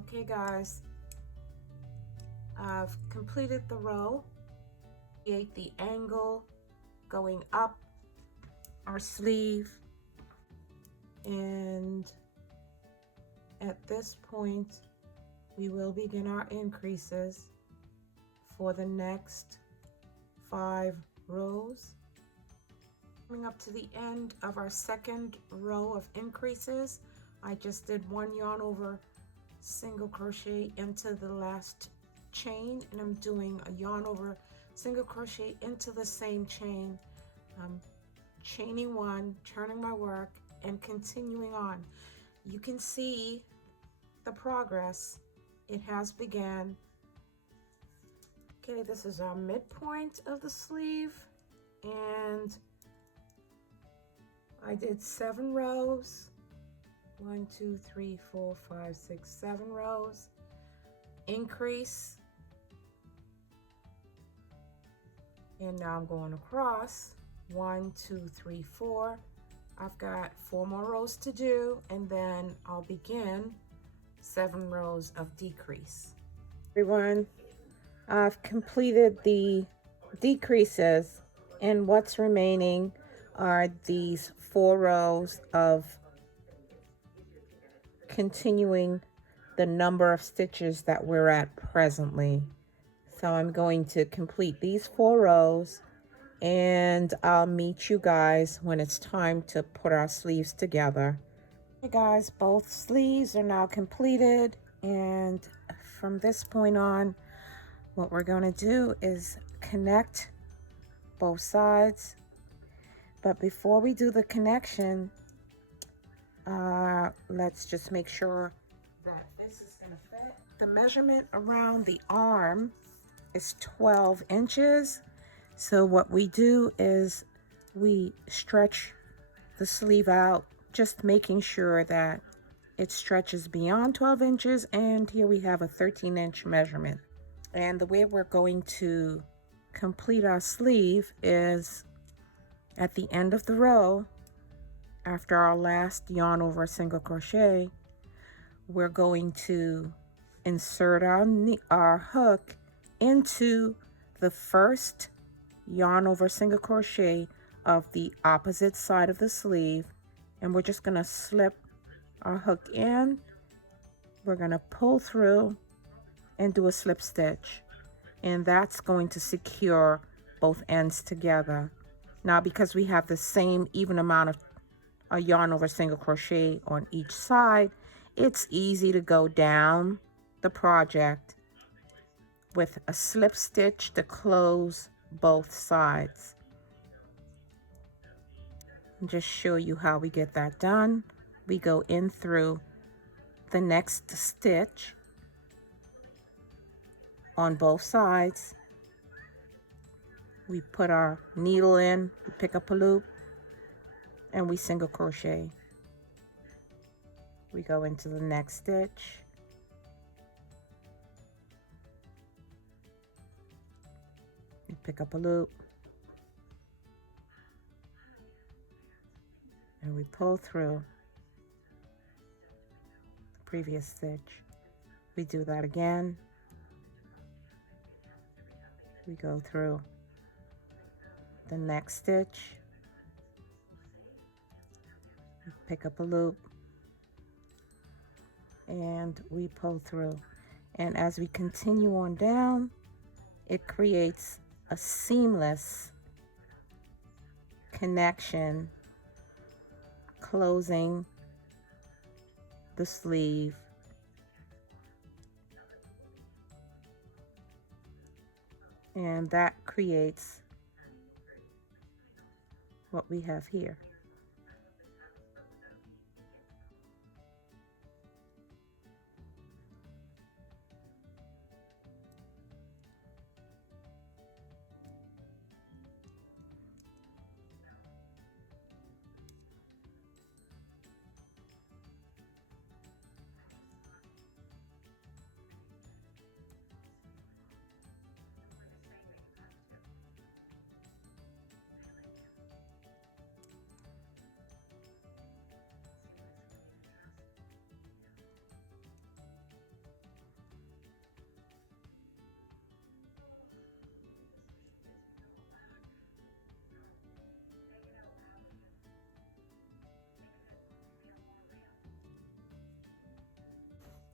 Okay guys, I've completed the row. Create the angle going up our sleeve, and at this point we will begin our increases for the next 5 rows. Coming up to the end of our second row of increases, I just did 1 yarn over single crochet into the last chain, and I'm doing a yarn over single crochet into the same chain. I'm chaining 1, turning my work, and continuing on. You can see the progress. It has began. Okay, this is our midpoint of the sleeve, and I did 7 rows. 1, 2, 3, 4, 5, 6, 7 rows. Increase. And now I'm going across. 1, 2, 3, 4. I've got 4 more rows to do, and then I'll begin 7 rows of decrease. Everyone, I've completed the decreases, and what's remaining are these 4 rows of continuing the number of stitches that we're at presently. So I'm going to complete these 4 rows, and I'll meet you guys when it's time to put our sleeves together. Hey guys, both sleeves are now completed, and from this point on, what we're going to do is connect both sides. But before we do the connection, let's just make sure that this is going to fit. The measurement around the arm is 12 inches. So what we do is we stretch the sleeve out, just making sure that it stretches beyond 12 inches. And here we have a 13-inch measurement. And the way we're going to complete our sleeve is at the end of the row, after our last yarn over single crochet, we're going to insert our hook into the first yarn over single crochet of the opposite side of the sleeve, and we're just going to slip our hook in. We're going to pull through and do a slip stitch, and that's going to secure both ends together. Now, because we have the same even amount of a yarn over single crochet on each side, it's easy to go down the project with a slip stitch to close both sides. And just show you how we get that done. We go in through the next stitch on both sides. We put our needle in, we pick up a loop, and we single crochet. We go into the next stitch, we pick up a loop, and we pull through the previous stitch. We do that again. We go through the next stitch, we pick up a loop, and we pull through. And as we continue on down, it creates a seamless connection, closing the sleeve. And that creates what we have here.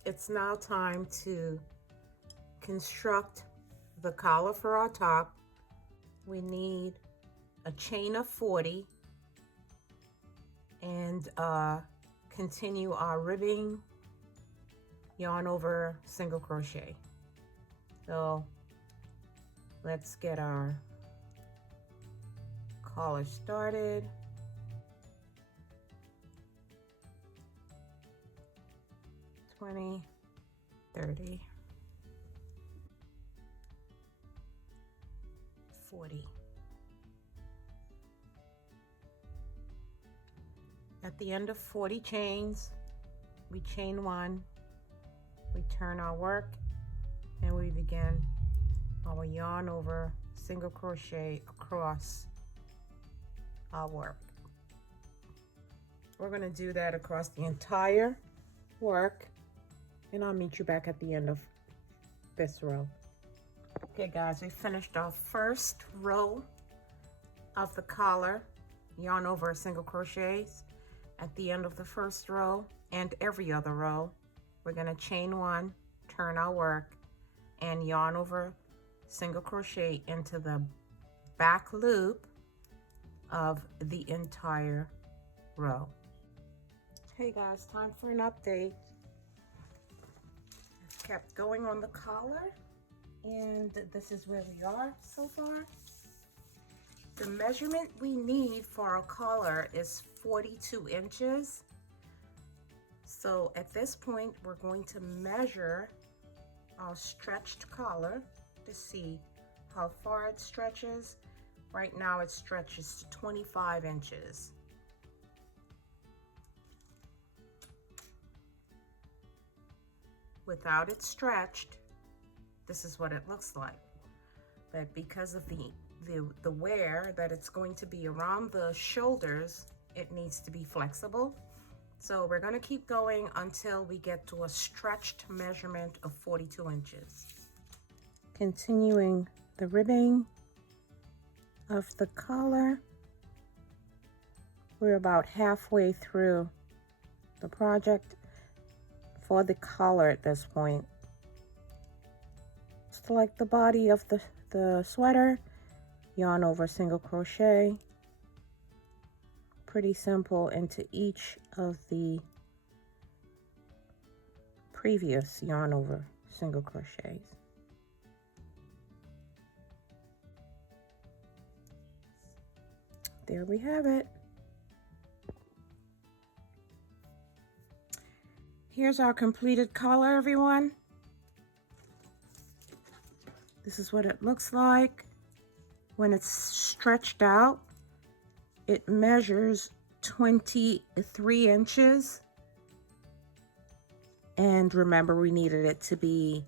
it's now time to construct the collar for our top. We need a chain of 40 and continue our ribbing, yarn over, single crochet. So let's get our collar started. $20, $30, $40. At the end of 40 chains, we chain one, we turn our work, and we begin our yarn over, single crochet across our work. We're going to do that across the entire work, and I'll meet you back at the end of this row. Okay guys, we finished our first row of the collar, yarn over, single crochets. At the end of the first row and every other row, we're going to chain one, turn our work, and yarn over, single crochet into the back loop of the entire row. Hey guys, time for an update. I've kept going on the collar, and this is where we are so far. The measurement we need for our collar is 42 inches. So at this point, we're going to measure our stretched collar to see how far it stretches. Right now it stretches to 25 inches. Without it stretched, this is what it looks like. But because of the wear that it's going to be around the shoulders, it needs to be flexible. So we're going to keep going until we get to a stretched measurement of 42 inches. Continuing the ribbing of the collar. We're about halfway through the project for the collar at this point. Just like the body of the sweater, yarn over, single crochet. Pretty simple into each of the previous yarn over, single crochets. There we have it. Here's our completed collar, everyone. This is what it looks like when it's stretched out. It measures 23 inches. And remember, we needed it to be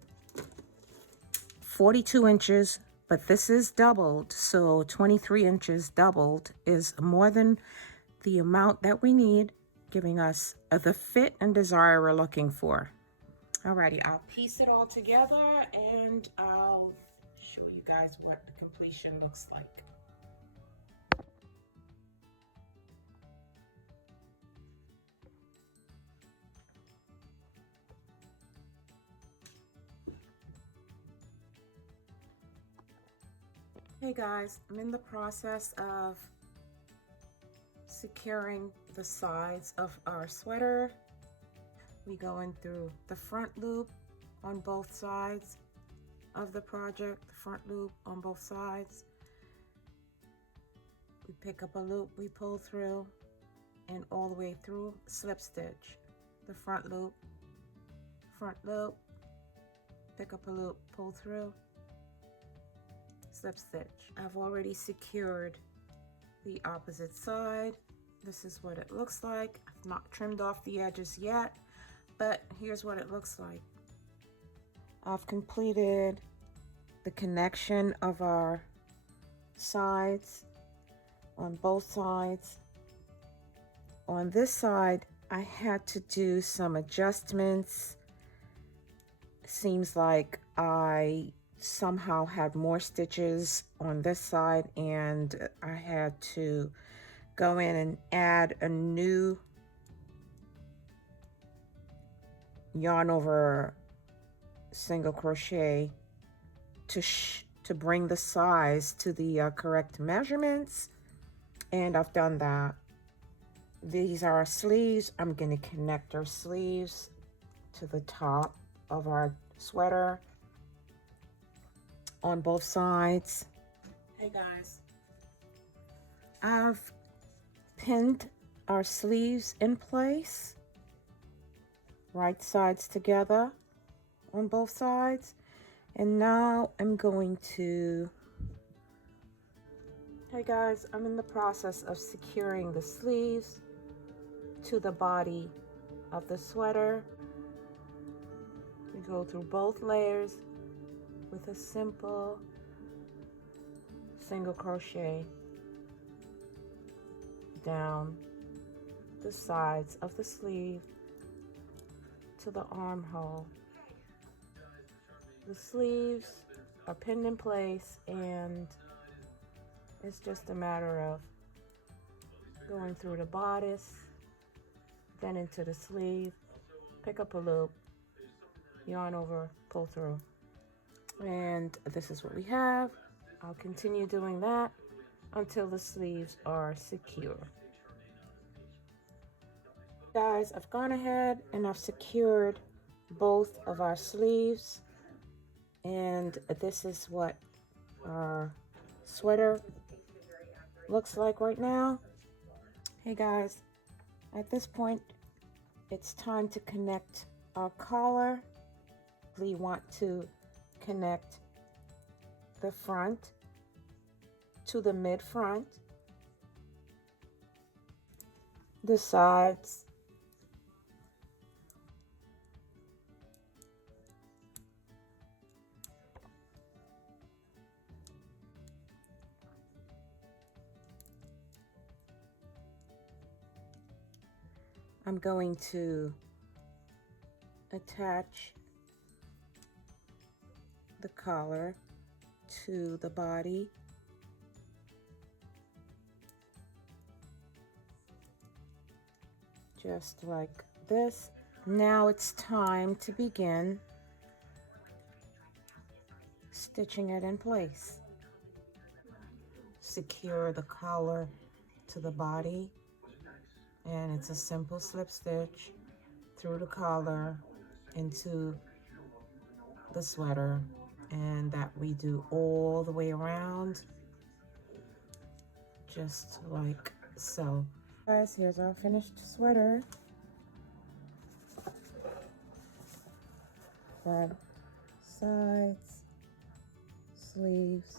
42 inches, but this is doubled. So 23 inches doubled is more than the amount that we need, giving us the fit and desire we're looking for. Alrighty, I'll piece it all together and I'll show you guys what the completion looks like. Hey guys, I'm in the process of securing the sides of our sweater. We go in through the front loop on both sides of the project, the front loop on both sides. We pick up a loop, we pull through, and all the way through, slip stitch. The front loop, pick up a loop, pull through, slip stitch. I've already secured the opposite side. This is what it looks like. I've not trimmed off the edges yet, but here's what it looks like. I've completed the connection of our sides on both sides. On this side, I had to do some adjustments. Seems like I somehow had more stitches on this side, and I had to go in and add a new yarn over single crochet to bring the size to the correct measurements, and I've done that. These are our sleeves. I'm going to connect our sleeves to the top of our sweater on both sides. Hey guys, I've pinned our sleeves in place, right sides together on both sides, and now I'm going to, hey guys, I'm in the process of securing the sleeves to the body of the sweater. We go through both layers with a simple single crochet down the sides of the sleeve to the armhole. The sleeves are pinned in place, and it's just a matter of going through the bodice, then into the sleeve, pick up a loop, yarn over, pull through. And this is what we have. I'll continue doing that until the sleeves are secure. Guys, I've gone ahead and I've secured both of our sleeves, and this is what our sweater looks like right now. Hey guys, at this point it's time to connect our collar. We want to connect the front to the mid front, the sides, I'm going to attach the collar to the body. Just like this. Now it's time to begin stitching it in place. Secure the collar to the body, and it's a simple slip stitch through the collar into the sweater, and that we do all the way around, just like so. Guys, here's our finished sweater. Front, sides, sleeves,